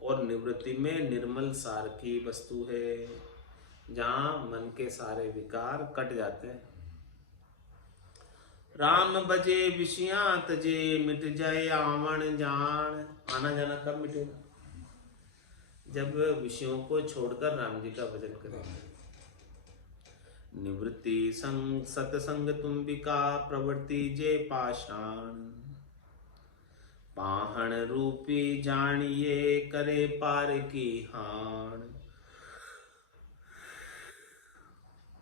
और निवृत्ति में निर्मल सार की वस्तु है जहां मन के सारे विकार कट जाते हैं। राम भजे विषयां तजे मिट जाए आवण जान। आना जाना कब मिटेगा? जब विषयों को छोड़कर राम जी का भजन करें। निवृत्ति संग सत्संग तुम्बिका प्रवृत्ति जे पाषाण। पाहण रूपी जानिए करे पार की हान।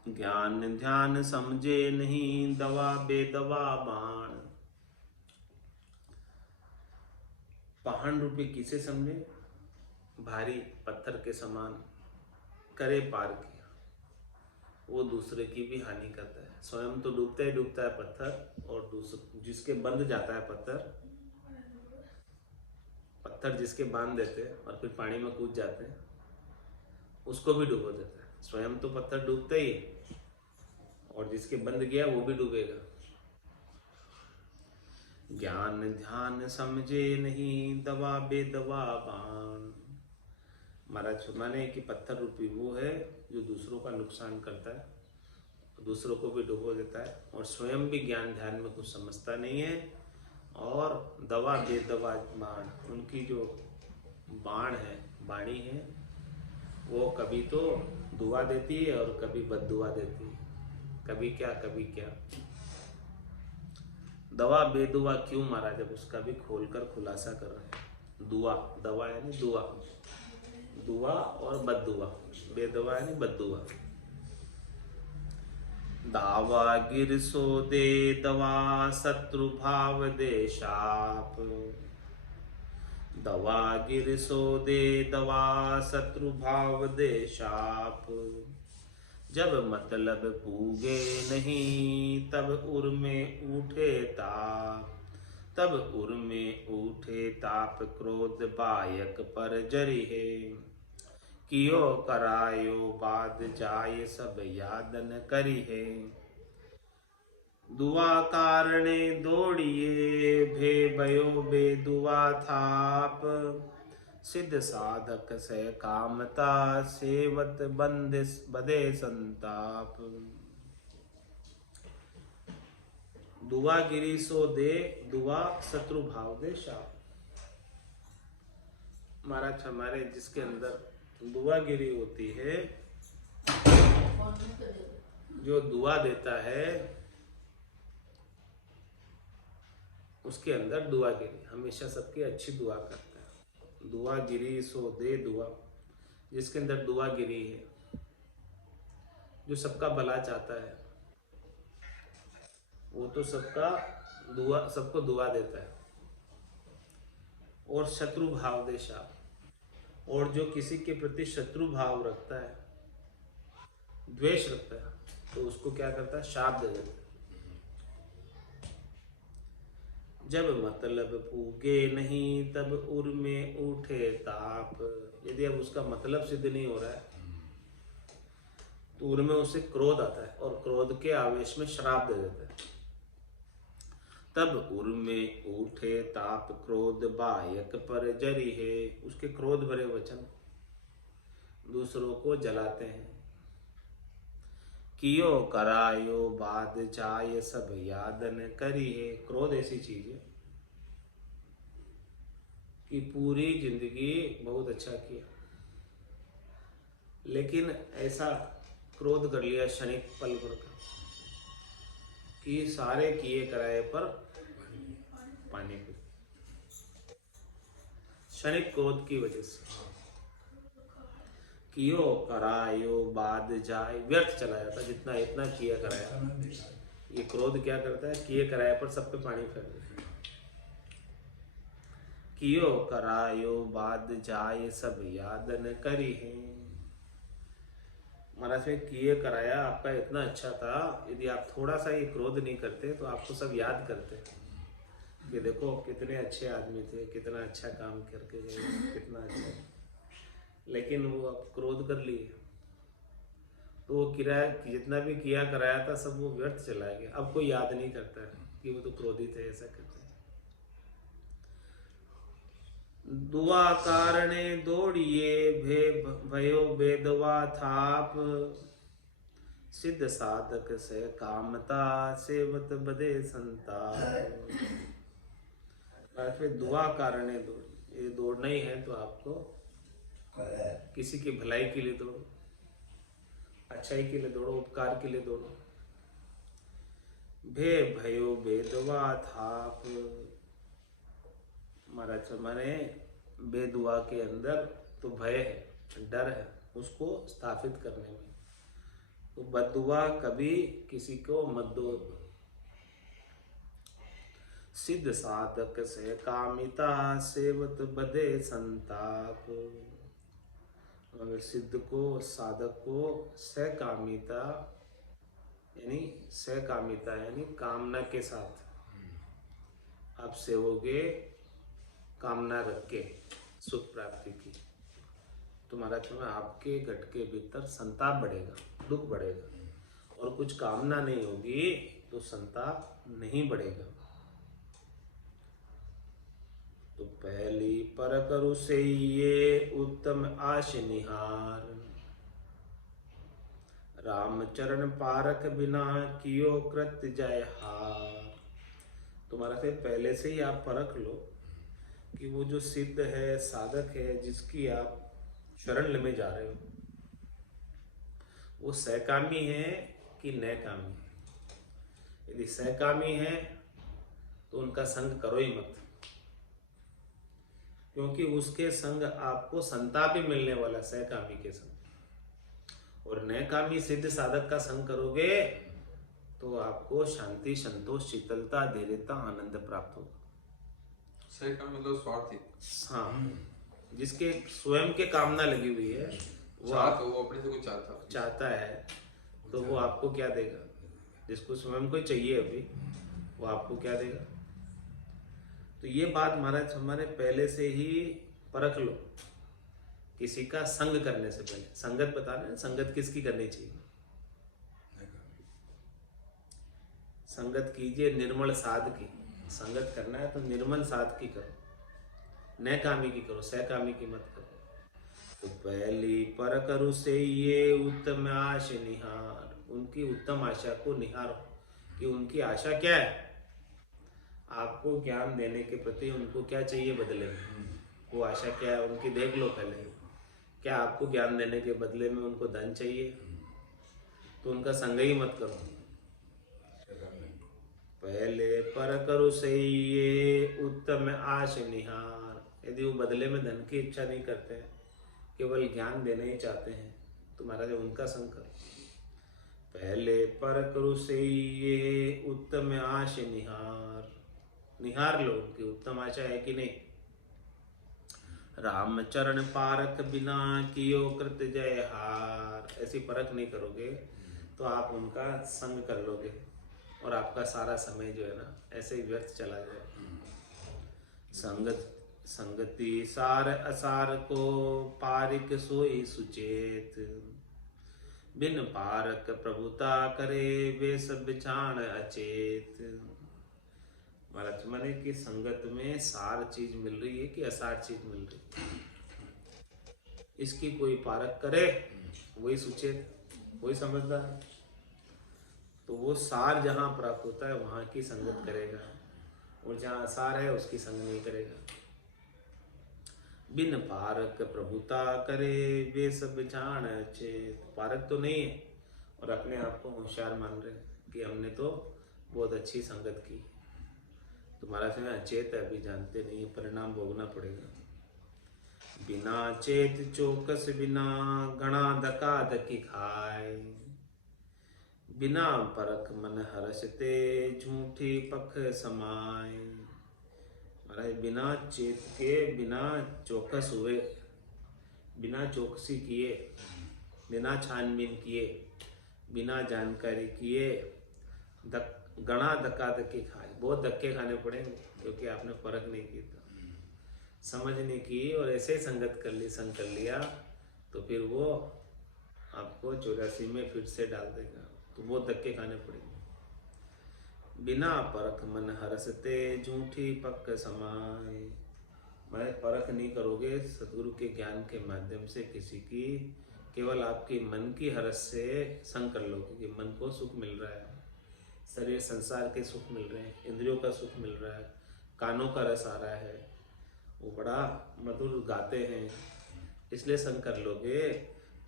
ज्ञान ध्यान समझे नहीं दवा बेदवा बाण। पाहण रूपी किसे समझे? भारी पत्थर के समान करे पार किया, वो दूसरे की भी हानि करता है। स्वयं तो डूबता ही डूबता है पत्थर, और दूसरे जिसके बंध जाता है पत्थर जिसके बांध देते हैं और फिर पानी में कूद जाते हैं, उसको भी डुबो देता है। स्वयं तो पत्थर डूबता ही है, और जिसके बंध गया वो भी डूबेगा। ज्ञान ध्यान समझे नहीं, दवा बेदवा बाण। महाराज फरमाने कि पत्थर रूपी वो है जो दूसरों का नुकसान करता है, दूसरों को भी डुबो देता है, और स्वयं भी ज्ञान ध्यान में कुछ समझता नहीं है। और दवा बेदवा बाण, उनकी जो बाण है, बाणी है, वो कभी तो दुआ देती है और कभी बद्दुआ देती है, कभी क्या कभी क्या। दवा बेदुआ क्यों महाराज, अब उसका भी खोलकर खुलासा कर रहे हैं। दुआ, दवा यानी दुआ, दुआ और बद्दुआ, बेदवा यानी बद्दुआ। दावा गिर सो दे दवा, शत्रु भाव दे शाप। दवा गिर सो दे दवा, शत्रु भाव दे शाप। जब मतलब पूगे नहीं, तब उर में उठे ताप। तब उर में उठे ताप, क्रोध बायक पर जरी है। कियो करायो बाद जाय, सब यादन करी है। दुआ कारणे दौड़िए, भे भयो बेदुआ थाप। सिद्ध साधक से कामता, सेवत बंदिस बदे संताप। दुआ गिरी सो दे दुआ, शत्रु भाव दे शाप। महाराज हमारे जिसके अंदर दुआ गिरी होती है, जो दुआ देता है उसके अंदर दुआ गिरी, हमेशा सबकी अच्छी दुआ करता है। दुआ गिरी सो दे दुआ, जिसके अंदर दुआ गिरी है, जो सबका भला चाहता है, वो तो सबको दुआ देता है। और शत्रु भाव दे शाप, और जो किसी के प्रति शत्रु भाव रखता है, द्वेष रखता है, तो उसको क्या करता है, शाप दे देता है। जब मतलब पूगे नहीं, तब उर में उठे ताप। यदि अब उसका मतलब सिद्ध नहीं हो रहा है, तो उर में उसे क्रोध आता है, और क्रोध के आवेश में श्राप दे देता है। तब उर में उठे ताप, क्रोध बायक पर जरी है। उसके क्रोध भरे वचन दूसरों को जलाते हैं। कियो करायो बाद जाय, सब यादन करी है। क्रोध ऐसी चीज है कि पूरी जिंदगी बहुत अच्छा किया, लेकिन ऐसा क्रोध कर लिया क्षणिक पल भर का कि सारे किए कराए पर पानी पी, क्षणिक क्रोध की वजह से। कियो करायो बाद जाए, व्यर्थ चला जाता, जितना इतना किया कराया। ये क्रोध क्या करता है, किए कराए पर सब पे पानी फेर देता है। कियो करायो बाद जाए, सब यादन करी है। महाराज में किए कराया आपका इतना अच्छा था, यदि आप थोड़ा सा ये क्रोध नहीं करते तो आपको सब याद करते कि देखो कितने अच्छे आदमी थे, कितना अच्छा काम करके गए, कितना अच्छा। लेकिन वो अब क्रोध कर लिए, तो वो किराया जितना भी किया कराया था सब वो व्यर्थ चला गया। अब कोई याद नहीं करता है कि वो तो क्रोधित है, ऐसा करते हैं। दुआ कारणे दौड़िए, भयो बेदवा थाप। सिद्ध साधक से कामता, सेवत बदे संताप। दुआ कारणे दौड़िए, ये दौड़ना ही है तो आपको किसी की भलाई के लिए दौड़ो, अच्छाई के लिए दौड़ो, उपकार के लिए दौड़ो। भे भयो बेदवा थाप। महाराज माने बेदुआ के अंदर तो भय है, डर है उसको स्थापित करने में। तो बद्दुआ कभी किसी को मत दो। सिद्ध साधक से कामिता, सेवत बदे संताप। सिद्ध को, साधक को सहकामिता यानी कामना के साथ आप सेवोगे, कामना रख के सुख प्राप्ति की। तुम्हारा आपके घट के भीतर संताप बढ़ेगा, दुख बढ़ेगा, और कुछ कामना नहीं होगी तो संताप नहीं बढ़ेगा। तो पहली पर करु से ये उत्तम आश निहार, राम चरण पारक बिना कियो कृत्य जय हार। तुम्हारा से पहले से ही आप परख लो कि वो जो सिद्ध है, साधक है, जिसकी आप शरण में जा रहे हो, वो सहकामी है कि नैकामी। यदि सहकामी है तो उनका संग करो ही मत, क्योंकि उसके संग आपको संताप ही मिलने वाला, सहकामी के संग। और नैकामी सिद्ध साधक का संग करोगे तो आपको शांति, संतोष, शीतलता, धैर्यता, आनंद प्राप्त होगा। सहकामी मतलब स्वार्थी। हाँ, जिसके स्वयं के कामना लगी हुई है, वो अपने से कुछ चाहता है, तो वो आपको क्या देगा? जिसको स्वयं को चाहिए अभी, वो आपको क्या देगा? तो ये बात महाराज हमारे पहले से ही परख लो। किसी का संग करने से पहले संगत बता रहे हैं, संगत किसकी करनी चाहिए? संगत कीजिए निर्मल साध की। संगत करना है तो निर्मल साध की करो, नैकामी की करो, सहकामी की मत करो। तो पहली पर करु से ये उत्तम आश निहार, उनकी उत्तम आशा को निहारो कि उनकी आशा क्या है। आपको ज्ञान देने के प्रति उनको क्या चाहिए बदले में, वो आशा क्या है उनकी देख लो पहले। क्या आपको ज्ञान देने के बदले में उनको धन चाहिए? तो उनका संग ही मत करो। पहले पर करु से ये उत्तम आश निहार। यदि वो बदले में धन की इच्छा नहीं करते हैं, केवल ज्ञान देना ही चाहते हैं, तो महाराज उनका संग करो। पहले पर करु से ये उत्तम आश निहार, निहार लो उनकी उत्तम आशा है कि नहीं। राम चरण पारक बिना कियो कृत जय हार, ऐसी परख नहीं करोगे तो आप उनका संग कर लोगे और आपका सारा समय जो है ना ऐसे ही व्यर्थ चला जाएगा। संगति सार असार को पारिक सोई सुचेत, बिन पारक प्रभुता करे वे सब छाण अचेत। महाराज माने कि संगत में सार चीज मिल रही है कि असार चीज मिल रही है, इसकी कोई पारक करे वही सुचेत, वही समझदार है। तो वो सार जहाँ प्राप्त होता है वहाँ की संगत करेगा, और जहाँ असार है उसकी संग नहीं करेगा। बिन पारक प्रभुता करे वे सब जान अचेत। पारक तो नहीं है और अपने आप को होशियार मान रहे कि हमने तो बहुत अच्छी संगत की। तुम्हारा समय अचेत है, अभी जानते नहीं, परिणाम भोगना पड़ेगा। बिना चेत चौकस बिना घना धका धकी खाए, बिना परख मन हर्षते झूठी पख समाए। महाराज बिना चेत के, बिना चौकस हुए, बिना चौकसी किए, बिना छानबीन किए, बिना जानकारी किए गणा धक्का धक्के खाए। बहुत धक्के खाने पड़ेंगे क्योंकि आपने परख नहीं की, था समझ नहीं की और ऐसे ही संगत कर ली, संग कर लिया, तो फिर वो आपको 84 में फिर से डाल देगा। तो बहुत धक्के खाने पड़ेंगे। बिना परख मन हरसते झूठी पक समाए। मैं परख नहीं करोगे सदगुरु के ज्ञान के माध्यम से किसी की, केवल आपकी मन की हरस से संग कर लोगे कि मन को सुख मिल रहा है, शरीर संसार के सुख मिल रहे हैं, इंद्रियों का सुख मिल रहा है, कानों का रस आ रहा है, वो बड़ा मधुर गाते हैं, इसलिए संग कर लोगे।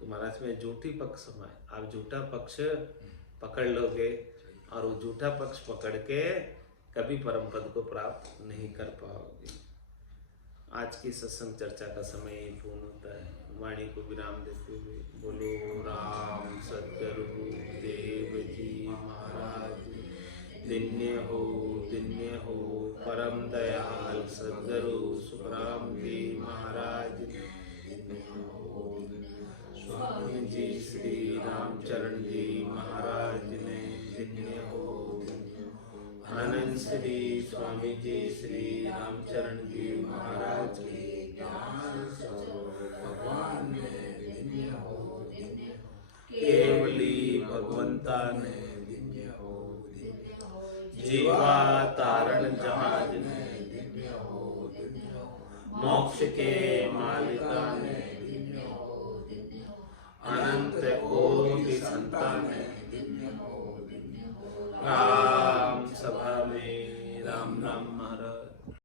तो महाराज में झूठी पक्ष समाए, आप झूठा पक्ष पकड़ लोगे और वो झूठा पक्ष पकड़ के कभी परम पद को प्राप्त नहीं कर पाओगे। आज की सत्संग चर्चा का समय ही पूर्ण होता है। वाणी को विराम देते हुए बोलो राम सद्गुरु देव जी महाराज, दिन्य हो परम दयाल सद्गुरु सुखराम जी महाराज। रामचरण जी महाराज ने धन्य हो। आनंद श्री स्वामी जी श्री रामचरण जी महाराज की ज्ञान स्वरूप भगवान ने दिव्य हो केवली भगवंता ने दिव्य हो जीवा तारण जहाज ने दिव्य हो मोक्ष के मालिका ने दिव्य हो अनंत कोटि संतान ने